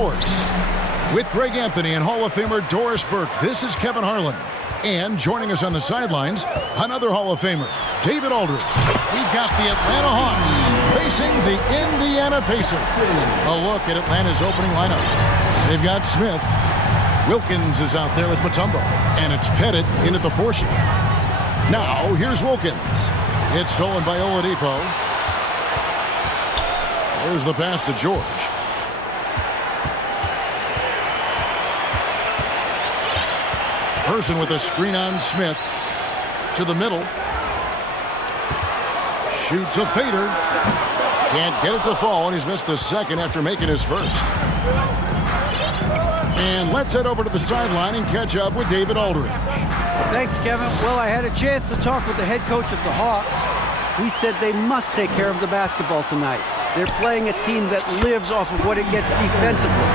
Sports. With Greg Anthony and Hall of Famer Doris Burke, this is Kevin Harlan. And joining us on the sidelines, another Hall of Famer, David Aldridge. We've got the Atlanta Hawks facing the Indiana Pacers. A look at Atlanta's opening lineup. They've got Smith. Wilkins is out there with Mutombo. And it's Pettit in at the 4 slot. Now, here's Wilkins. It's stolen by Oladipo. There's the pass to George. Person with a screen on Smith. To the middle. Shoots a fader. Can't get it to fall, and he's missed the second after making his first. And let's head over to the sideline and catch up with David Aldridge. Thanks, Kevin. Well, I had a chance to talk with the head coach of the Hawks. He said they must take care of the basketball tonight. They're playing a team that lives off of what it gets defensively,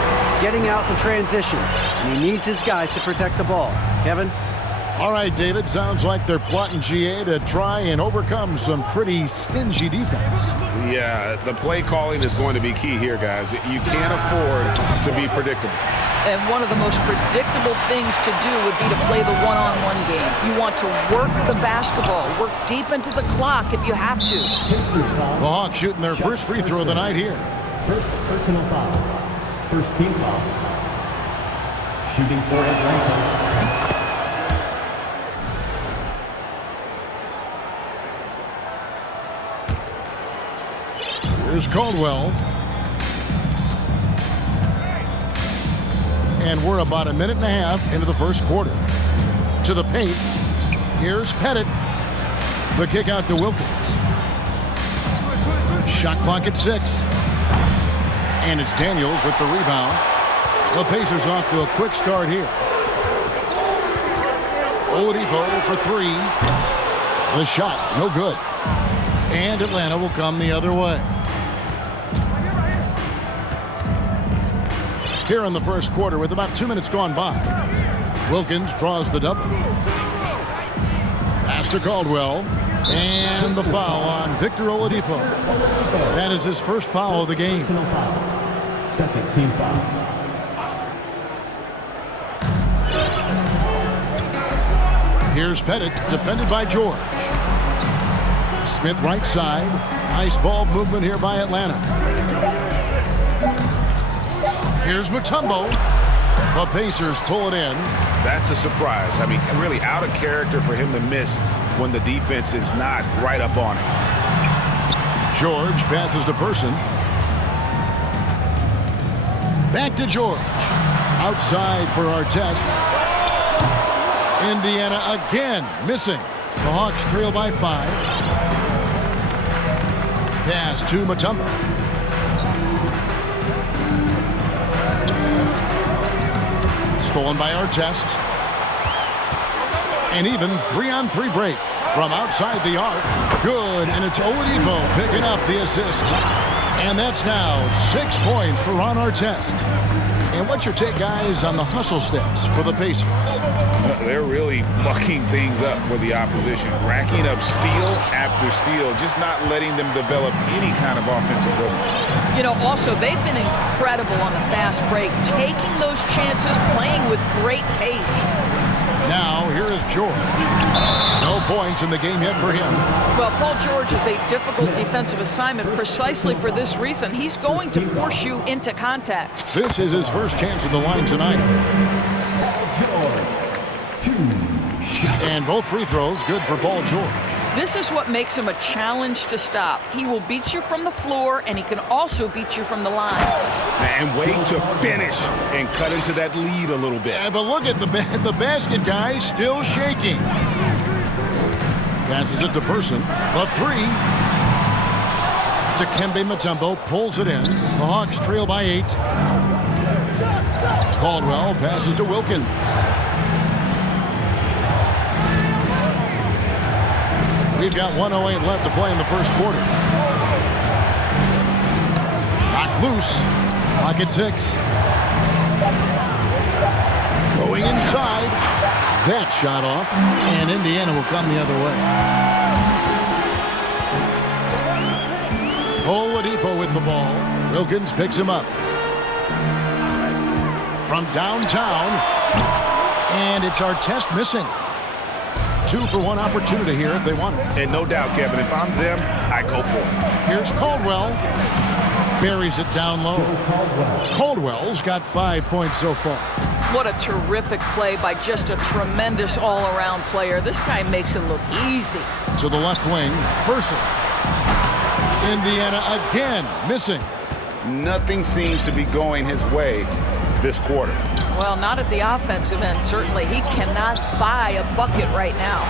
getting out in transition, and he needs his guys to protect the ball. Kevin? All right, David, sounds like they're plotting GA to try and overcome some pretty stingy defense. Yeah, the play calling is going to be key here, guys. You can't afford to be predictable. And one of the most predictable things to do would be to play the one-on-one game. You want to work the basketball, work deep into the clock if you have to. The Hawks shooting their first free throw of the night here. First personal foul. First team foul. Shooting for Atlanta. Here's Caldwell. And we're about a minute and a half into the first quarter. To the paint. Here's Pettit. The kick out to Wilkins. Shot clock at 6. And it's Daniels with the rebound. The Pacers off to a quick start here. Oladipo for 3. The shot, no good. And Atlanta will come the other way. Here in the first quarter with about 2 minutes gone by. Wilkins draws the double. Pass to Caldwell. And the foul on Victor Oladipo. That is his first foul of the game. Second team foul. Here's Pettit, defended by George. Smith right side. Nice ball movement here by Atlanta. Here's Mutombo. The Pacers pull it in. That's a surprise. I mean, really out of character for him to miss when the defense is not right up on him. George passes to Person. Back to George. Outside for Artest. Indiana again missing. The Hawks trail by 5. Pass to Mutombo. Stolen by Artest. An even 3-on-3 break from outside the arc. Good, and it's Oladipo picking up the assist. And that's now 6 points for Ron Artest. And what's your take, guys, on the hustle steps for the Pacers? They're really mucking things up for the opposition, racking up steal after steal, just not letting them develop any kind of offensive ability. You know, also, they've been incredible on the fast break, taking those chances, playing with great pace. Now, here is George. No points in the game yet for him. Well, Paul George is a difficult defensive assignment precisely for this reason. He's going to force you into contact. This is his first chance at the line tonight. And both free throws good for Paul George. This is what makes him a challenge to stop. He will beat you from the floor, and he can also beat you from the line. And wait to finish and cut into that lead a little bit. Yeah, but look at the basket, guys, still shaking. Passes it to Person. The 3. Dikembe Mutombo pulls it in. The Hawks trail by 8. Caldwell passes to Wilkins. We've got 1:08 left to play in the first quarter. Knocked loose. Clock at 6. Going inside. That shot off. And Indiana will come the other way. Oladipo with the ball. Wilkins picks him up. from downtown. And it's Artest missing. 2-for-1 opportunity here if they want it. And no doubt, Kevin, if I'm them, I go for it. Here's Caldwell. Buries it down low. Caldwell's got 5 points so far. What a terrific play by just a tremendous all-around player. This guy makes it look easy. To the left wing, Purcell. Indiana again missing. Nothing seems to be going his way this quarter. Well, not at the offensive end, certainly. He cannot buy a bucket right now.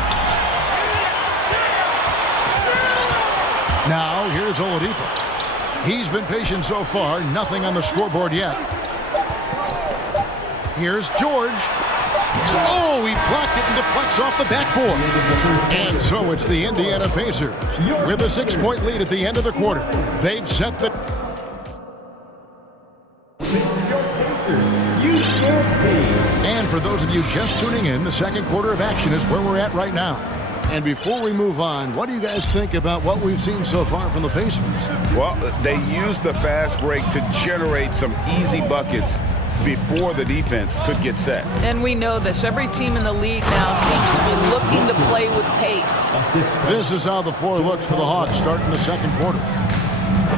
Now, here's Oladipo. He's been patient so far. Nothing on the scoreboard yet. Here's George. Oh, he blocked it and deflects off the backboard. And so it's the Indiana Pacers with a 6-point lead at the end of the quarter. They've set the... And for those of you just tuning in, the second quarter of action is where we're at right now. And before we move on, what do you guys think about what we've seen so far from the Pacers? Well, they used the fast break to generate some easy buckets before the defense could get set. And we know this. Every team in the league now seems to be looking to play with pace. This is how the floor looks for the Hawks starting the second quarter.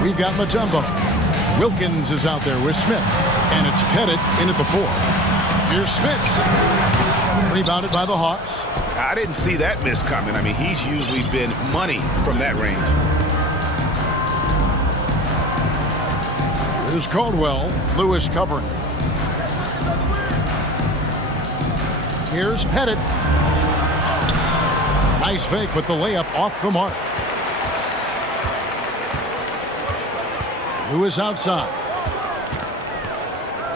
We've got Mutombo. Wilkins is out there with Smith. And it's Pettit in at the 4. Here's Smith. Rebounded by the Hawks. I didn't see that miss coming. I mean, he's usually been money from that range. Here's Caldwell. Lewis covering. Here's Pettit. Nice fake, but the layup off the mark. Lewis outside.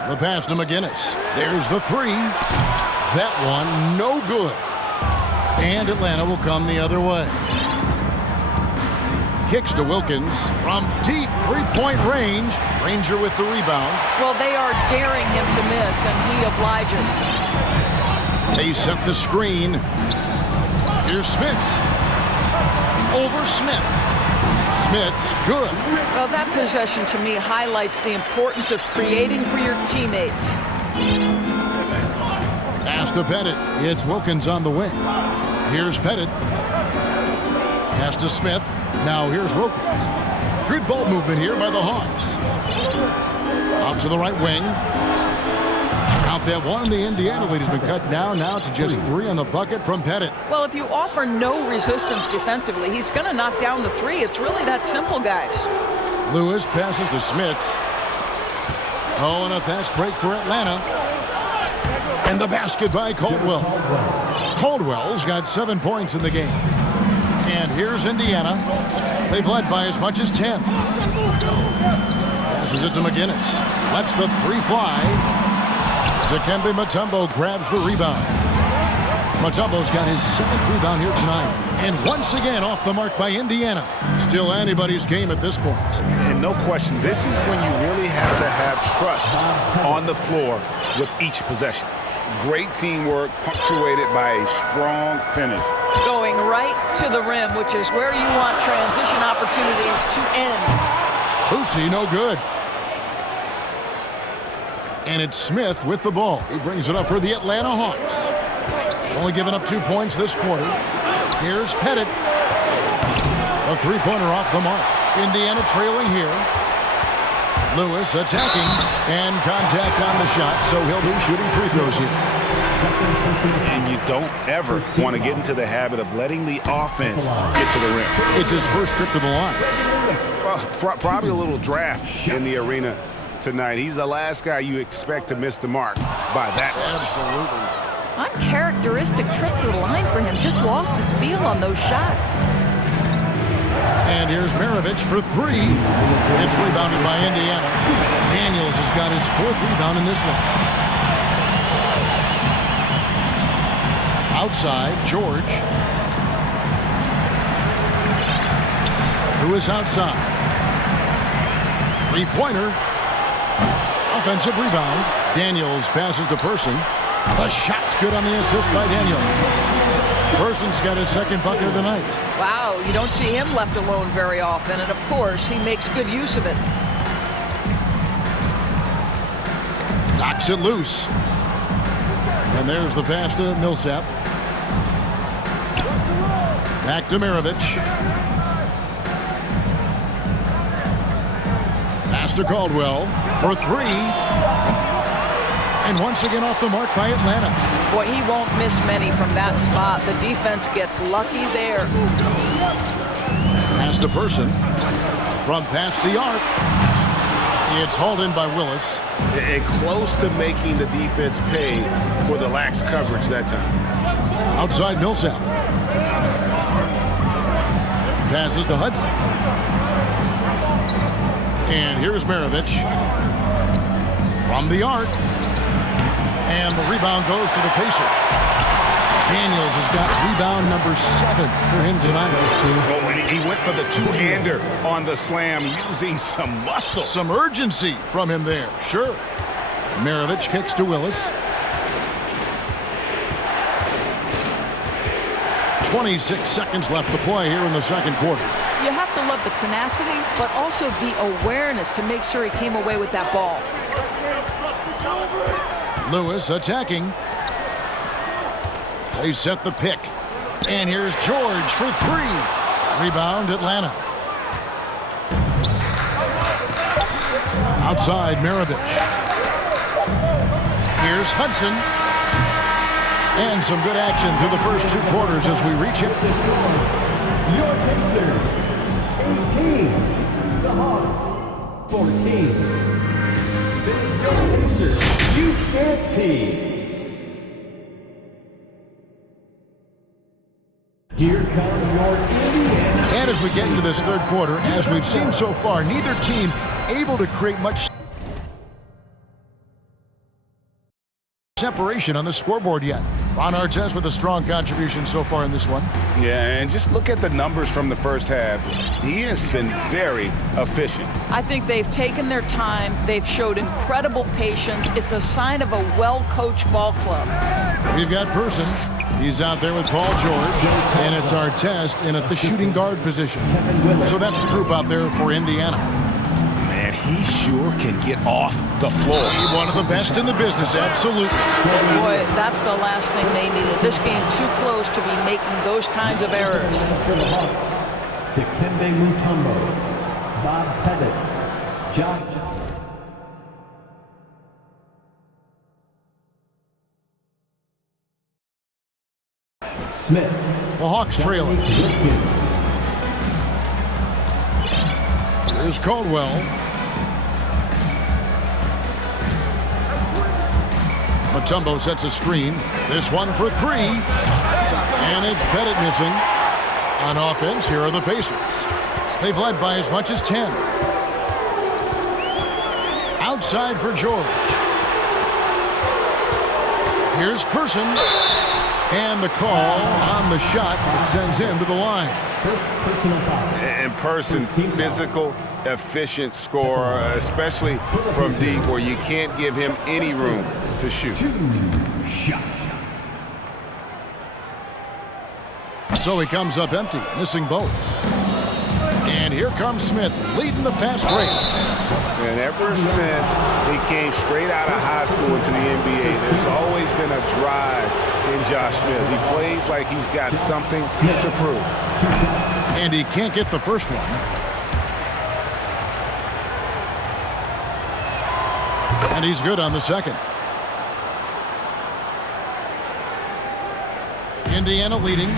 The pass to McGinnis. There's the 3. That one, no good. And Atlanta will come the other way. Kicks to Wilkins from deep three-point range. Ranger with the rebound. Well, they are daring him to miss, and he obliges. They set the screen. Here's Smith. Over Smith. Smith's good. Well, that possession to me highlights the importance of creating for your teammates. Pass to Pettit. It's Wilkins on the wing. Here's Pettit. Pass to Smith. Now here's Wilkins. Good ball movement here by the Hawks. Out to the right wing. Out that one. The Indiana lead has been cut down now to just 3 on the bucket from Pettit. Well, if you offer no resistance defensively, he's going to knock down the 3. It's really that simple, guys. Lewis passes to Smith. Oh, and a fast break for Atlanta. And the basket by Caldwell. Caldwell's got 7 points in the game. And here's Indiana. They've led by as much as 10. Passes it to McGinnis. Lets the 3 fly. Dikembe Mutombo grabs the rebound. Mutombo's got his 7th rebound here tonight. And once again off the mark by Indiana. Still anybody's game at this point. And no question, this is when you really have to have trust on the floor with each possession. Great teamwork punctuated by a strong finish. Going right to the rim, which is where you want transition opportunities to end. Boosie, no good. And it's Smith with the ball. He brings it up for the Atlanta Hawks. Only giving up 2 points this quarter. Here's Pettit. A 3-pointer off the mark. Indiana trailing here. Lewis attacking. And contact on the shot, so he'll be shooting free throws here. And you don't ever want to get into the habit of letting the offense get to the rim. It's his first trip to the line. Probably a little draft in the arena tonight. He's the last guy you expect to miss the mark by that much. Absolutely. Uncharacteristic trip to the line for him. Just lost his feel on those shots. And here's Maravich for 3. It's rebounded by Indiana. Daniels has got his 4th rebound in this one. Outside, George. Who is outside? 3-pointer. Offensive rebound. Daniels passes to Person. The shot's good on the assist by Daniels. Person's got his 2nd bucket of the night. Wow, you don't see him left alone very often, and of course, he makes good use of it. Knocks it loose. And there's the pass to Millsap. Back to Maravich. Pass to Caldwell for three. And once again off the mark by Atlanta. Boy, he won't miss many from that spot. The defense gets lucky there. Pass to Person. From past the arc. It's hauled in by Willis. And close to making the defense pay for the lax coverage that time. Outside Millsap. Passes to Hudson. And here's Maravich. From the arc. And the rebound goes to the Pacers. Daniels has got rebound number 7 for him tonight. Oh, and he went for the two-hander on the slam using some muscle. Some urgency from him there, sure. Maravich kicks to Willis. 26 seconds left to play here in the second quarter. You have to love the tenacity, but also the awareness to make sure he came away with that ball. Lewis attacking. They set the pick. And here's George for three. Rebound Atlanta. Outside Maravich. Here's Hudson. And some good action through the first 2 quarters as we reach it. Your Pacers, 18. The Hawks, 14. Your Pacers, you dance team. Here come your Indiana. And as we get into this third quarter, as we've seen so far, neither team able to create much separation on the scoreboard yet. Ron Artest with a strong contribution so far in this one. Yeah, and just look at the numbers from the first half. He has been very efficient. I think they've taken their time. They've showed incredible patience. It's a sign of a well-coached ball club. We've got Person. He's out there with Paul George, and it's Artest in at the shooting guard position. So that's the group out there for Indiana. Man, he sure can get off the floor. One of the best in the business, absolutely. Boy, that's the last thing they needed. This game too close to be making those kinds of errors. For the Hawks, Dikembe Mutombo, Bob Pettit, Josh. Smith. The Hawks trailing. Here's Caldwell. Mutombo sets a screen. This one for three. And it's Pettit missing. On offense, here are the Pacers. They've led by as much as 10. Outside for George. Here's Person. And the call on the shot that sends him to the line. First personal foul. And Person, physical, efficient scorer, especially from deep where you can't give him any room to shoot. 2 shots. So he comes up empty, missing both. And here comes Smith, leading the fast break. And ever since he came straight out of high school into the NBA, there's always been a drive in Josh Smith. He plays like he's got something to prove. And he can't get the first one. And he's good on the second. Indiana leading.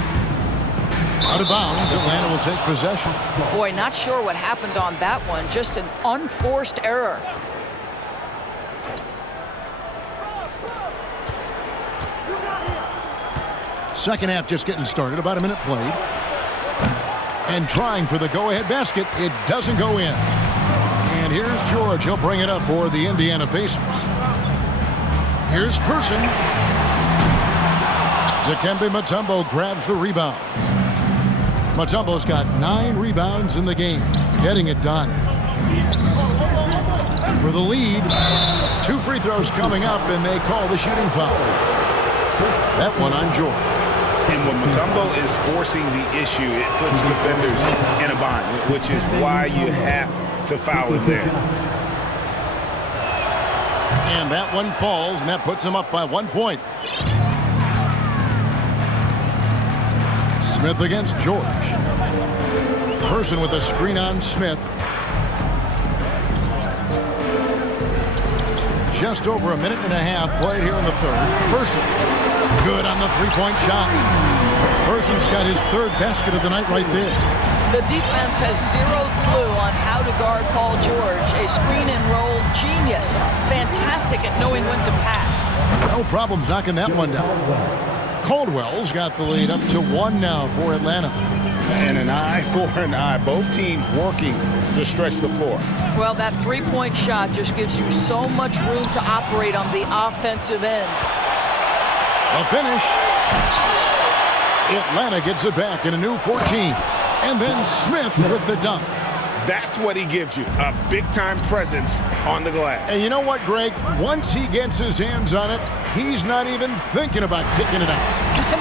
Out of bounds, Atlanta will take possession. Boy, not sure what happened on that one. Just an unforced error. Second half just getting started, about a minute played. And trying for the go-ahead basket, it doesn't go in. And here's George, he'll bring it up for the Indiana Pacers. Here's Person. Dikembe Mutombo grabs the rebound. Mutombo's got 9 rebounds in the game, getting it done. For the lead, 2 free throws coming up, and they call the shooting foul. That one on George. And when Mutombo is forcing the issue, it puts defenders in a bind, which is why you have to foul him there. And that one falls, and that puts him up by 1 point. Smith against George. Person with a screen on Smith. Just over a minute and a half played here in the third. Person, good on the three-point shot. Person's got his third basket of the night right there. The defense has zero clue on how to guard Paul George. A screen and roll genius. Fantastic at knowing when to pass. No problems knocking that one down. Caldwell's got the lead up to 1 now for Atlanta. And an eye for an eye. Both teams working to stretch the floor. Well, that three-point shot just gives you so much room to operate on the offensive end. A finish. Atlanta gets it back in a new 14. And then Smith with the dunk. That's what he gives you, a big-time presence on the glass. And you know what, Greg? Once he gets his hands on it, he's not even thinking about kicking it out.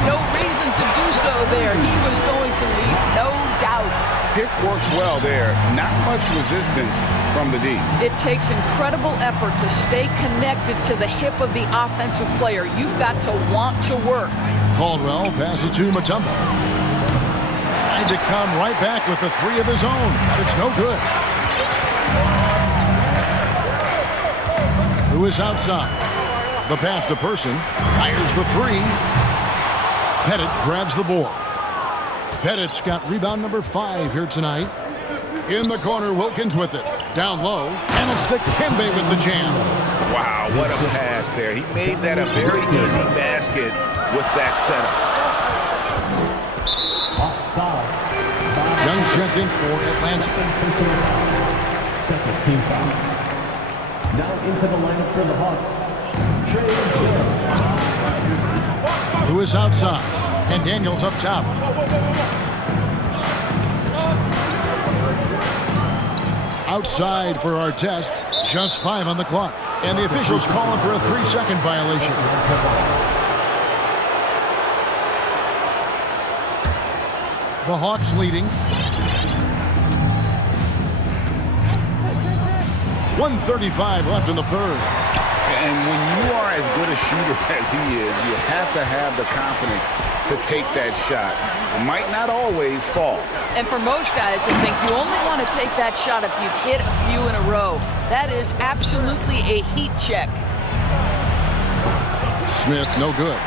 No reason to do so there. He was going to lead, no doubt. Pick works well there. Not much resistance from the D. It takes incredible effort to stay connected to the hip of the offensive player. You've got to want to work. Caldwell passes to Mutombo. Trying to come right back with the three of his own, but it's no good. Who is outside? The pass to Person, fires the three. Pettit grabs the board. Pettit's got rebound number 5 here tonight. In the corner, Wilkins with it. Down low, and it's Dikembe with the jam. Wow, what a pass there. He made that a very easy basket with that setup. Young's checked in for Atlanta. Second team foul. Now into the lineup for the Hawks. Who is outside, and Daniels up top. Outside for our test, just 5 on the clock. And the officials calling for a 3-second violation. The Hawks leading. 1:35 left in the third. And when you are as good a shooter as he is, you have to have the confidence to take that shot. It might not always fall. And for most guys, I think you only want to take that shot if you've hit a few in a row. That is absolutely a heat check. Smith, no good.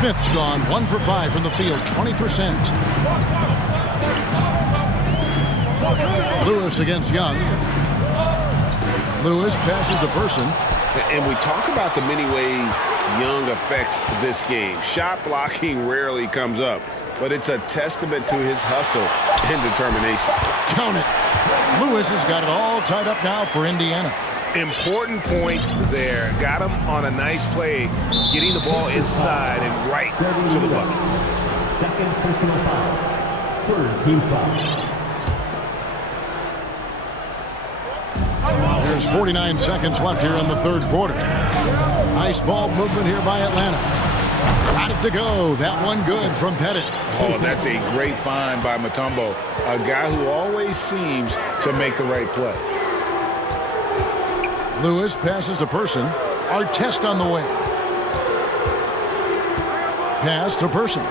Smith's gone 1 for 5 from the field, 20%. Lewis against Young. Lewis passes to Person. And we talk about the many ways Young affects this game. Shot blocking rarely comes up, but it's a testament to his hustle and determination. Count it. Lewis has got it all tied up now for Indiana. Important points there. Got him on a nice play, getting the ball inside and right to the bucket. Second personal foul. Third team foul. There's 49 seconds left here in the third quarter. Nice ball movement here by Atlanta. Got it to go. That one good from Pettit. Oh, that's a great find by Mutombo, a guy who always seems to make the right play. Lewis passes to Person. Our test on the way. Pass to Person.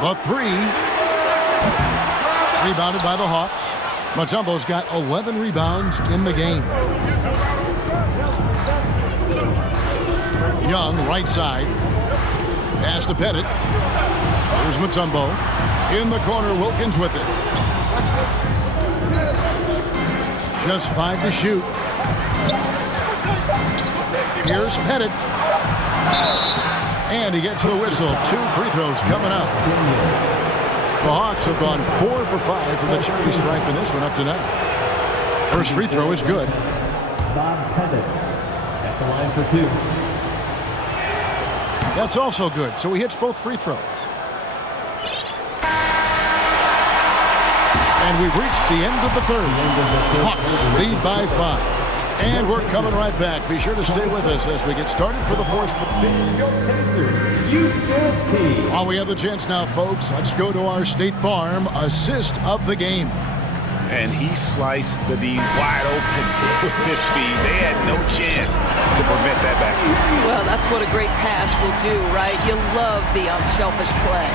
The three. Rebounded by the Hawks. Mutombo's got 11 rebounds in the game. Young, right side. Pass to Pettit. Here's Mutombo. In the corner, Wilkins with it. Just 5 to shoot. Here's Pettit. And he gets the whistle. 2 free throws coming up. The Hawks have gone 4 for 5 from the charity stripe in this one up to now. First free throw is good. Bob Pettit at the line for 2. That's also good, so he hits both free throws. And we've reached the end of the third. Hawks lead by 5. And we're coming right back. Be sure to stay with us as we get started for the fourth quarter. While we have the chance now, folks, let's go to our State Farm assist of the game. and he sliced the D wide open with his speed. They had no chance to prevent that basket. Well, that's what a great pass will do, right? You love the unselfish play.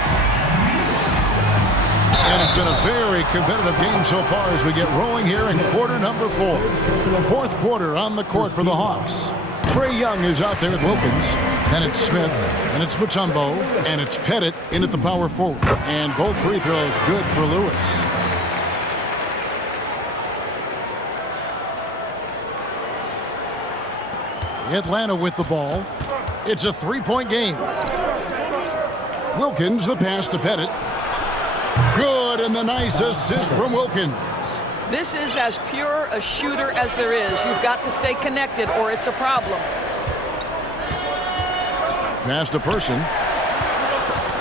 And it's been a very competitive game so far as we get rolling here in quarter number 4. Fourth quarter on the court for the Hawks. Trae Young is out there with Wilkins. Then it's Smith, and it's Mutombo, and it's Pettit in at the power forward. And both free throws good for Lewis. Atlanta with the ball. It's a three-point game. Wilkins, the pass to Pettit. Good, and the nice assist from Wilkins. This is as pure a shooter as there is. You've got to stay connected or it's a problem. Pass to Person.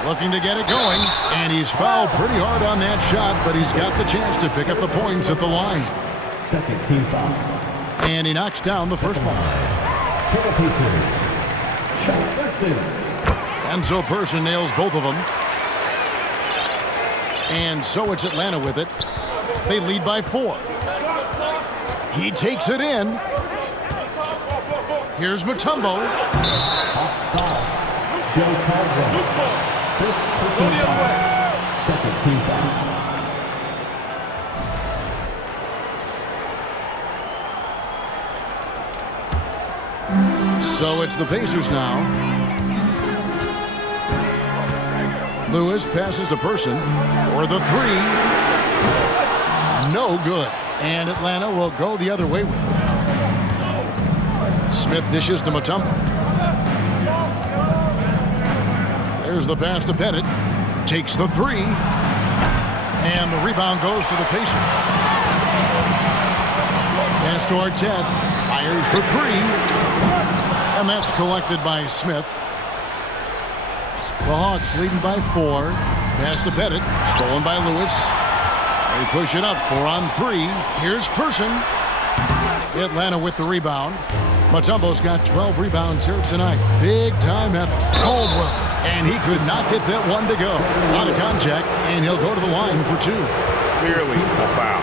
Looking to get it going, and he's fouled pretty hard on that shot, but he's got the chance to pick up the points at the line. Second team foul. And he knocks down the first one. For the Pacers, Person. And so Person nails both of them. And so it's Atlanta with it. They lead by 4. He takes it in. Here's Mutombo. Hawks foul. Joe Caldwell. First personal foul. Second team foul. So it's the Pacers now. Lewis passes to Person for the 3. No good. And Atlanta will go the other way with it. Smith dishes to Mutombo. There's the pass to Pettit. Takes the 3. And the rebound goes to the Pacers. Pass to Artest. Fires for 3. And that's collected by Smith. The Hawks leading by 4. Pass to Pettit. Stolen by Lewis. They push it up 4 on 3. Here's Person. Atlanta with the rebound. Mutombo's got 12 rebounds here tonight. Big time effort. Caldwell. And he could not get that one to go. A lot of contact, and he'll go to the line for 2. Clearly a foul.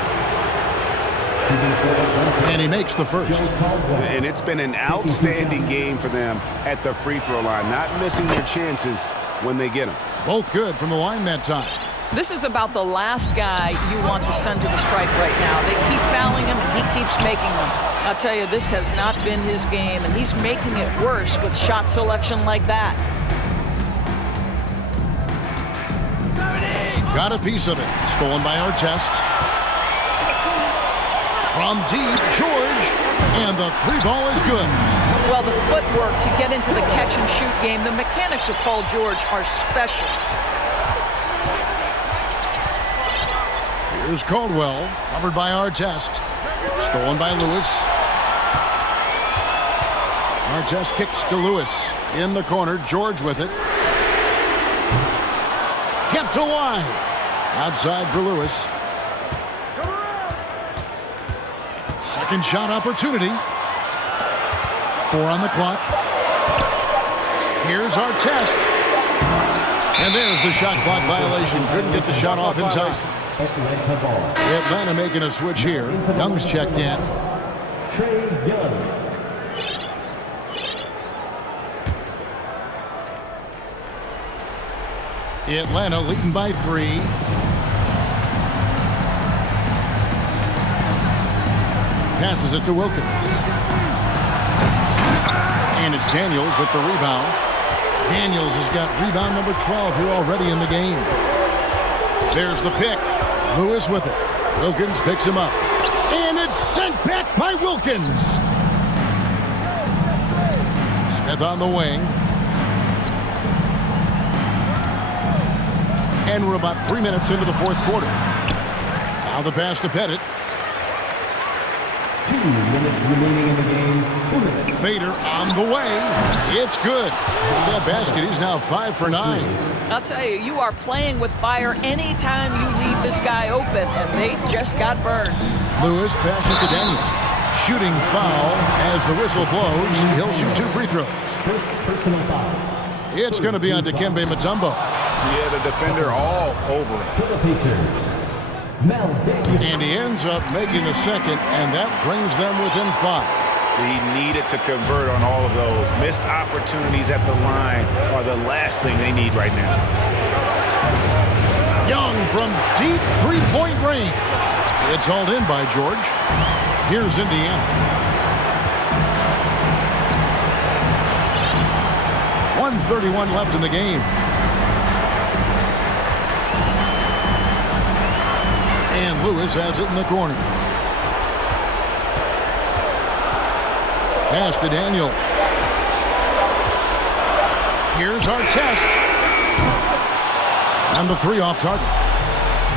And he makes the first. And it's been an outstanding game for them at the free throw line. Not missing their chances when they get them. Both good from the line that time. This is about the last guy you want to send to the stripe right now. They keep fouling him, and he keeps making them. I'll tell you, this has not been his game, and he's making it worse with shot selection like that. Got a piece of it. Stolen by Artest. From deep, George. And the 3 ball is good. Well, the footwork to get into the catch-and-shoot game, the mechanics of Paul George are special. Here's Caldwell, covered by Artest. Stolen by Lewis. Artest kicks to Lewis. In the corner, George with it. Kept alive. Outside for Lewis. Second shot opportunity. 4 on the clock. Here's Artest. And there's the shot clock violation. Couldn't get the shot off in time. Atlanta making a switch here. Young's checked in. Trae Young. Atlanta leading by 3. Passes it to Wilkins. And it's Daniels with the rebound. Daniels has got rebound number 12 here already in the game. There's the pick. Lewis with it. Wilkins picks him up. And it's sent back by Wilkins. Smith on the wing. And we're about 3 minutes into the fourth quarter. Now the pass to Pettit. 2 minutes remaining in the game. 2 minutes. Fader on the way. It's good. With that basket, he's now 5 for 9. I'll tell you, you are playing with fire anytime you leave this guy open, and they just got burned. Lewis passes to Daniels. Shooting foul as the whistle blows. He'll shoot 2 free throws. First personal foul. It's going to be on Dikembe Mutombo. Yeah, the defender all over him. For the Pacers, And he ends up making the second, and that brings them within 5. He needed to convert on all of those. Missed opportunities at the line are the last thing they need right now. Young from deep three-point range. It's hauled in by George. Here's Indiana. 1:31 left in the game. And Lewis has it in the corner. Pass to Daniel. Here's our test. And the 3 off target.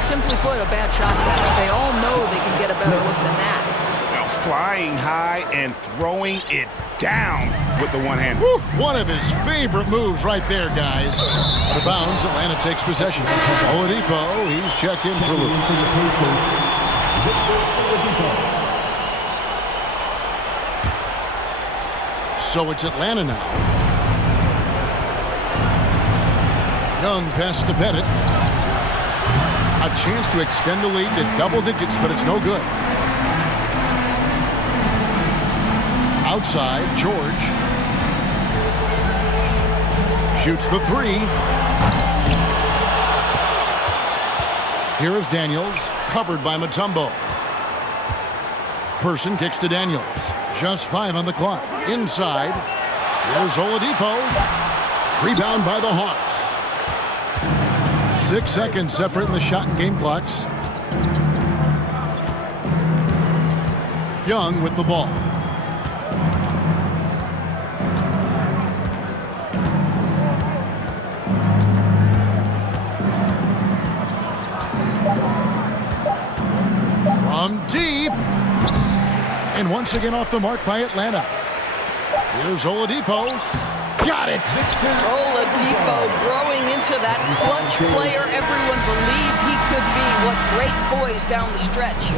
Simply put, a bad shot pass. They all know they can get a better look than that. Now flying high and throwing it down with the one hand. Woo, one of his favorite moves right there, guys. Out of bounds, Atlanta takes possession. Oladipo, he's checked in for Lewis. So it's Atlanta now. Young pass to Pettit. A chance to extend the lead to double digits, but it's no good. Outside, George. Shoots the 3. Here is Daniels, covered by Mutombo. Person kicks to Daniels. Just 5 on the clock. Inside, here's Oladipo. Rebound by the Hawks. 6 seconds separating the shot and game clocks. Young with the ball. From deep. And once again off the mark by Atlanta. Here's Oladipo. Got it. Oladipo growing into that clutch player everyone believed he could be. What great poise down the stretch.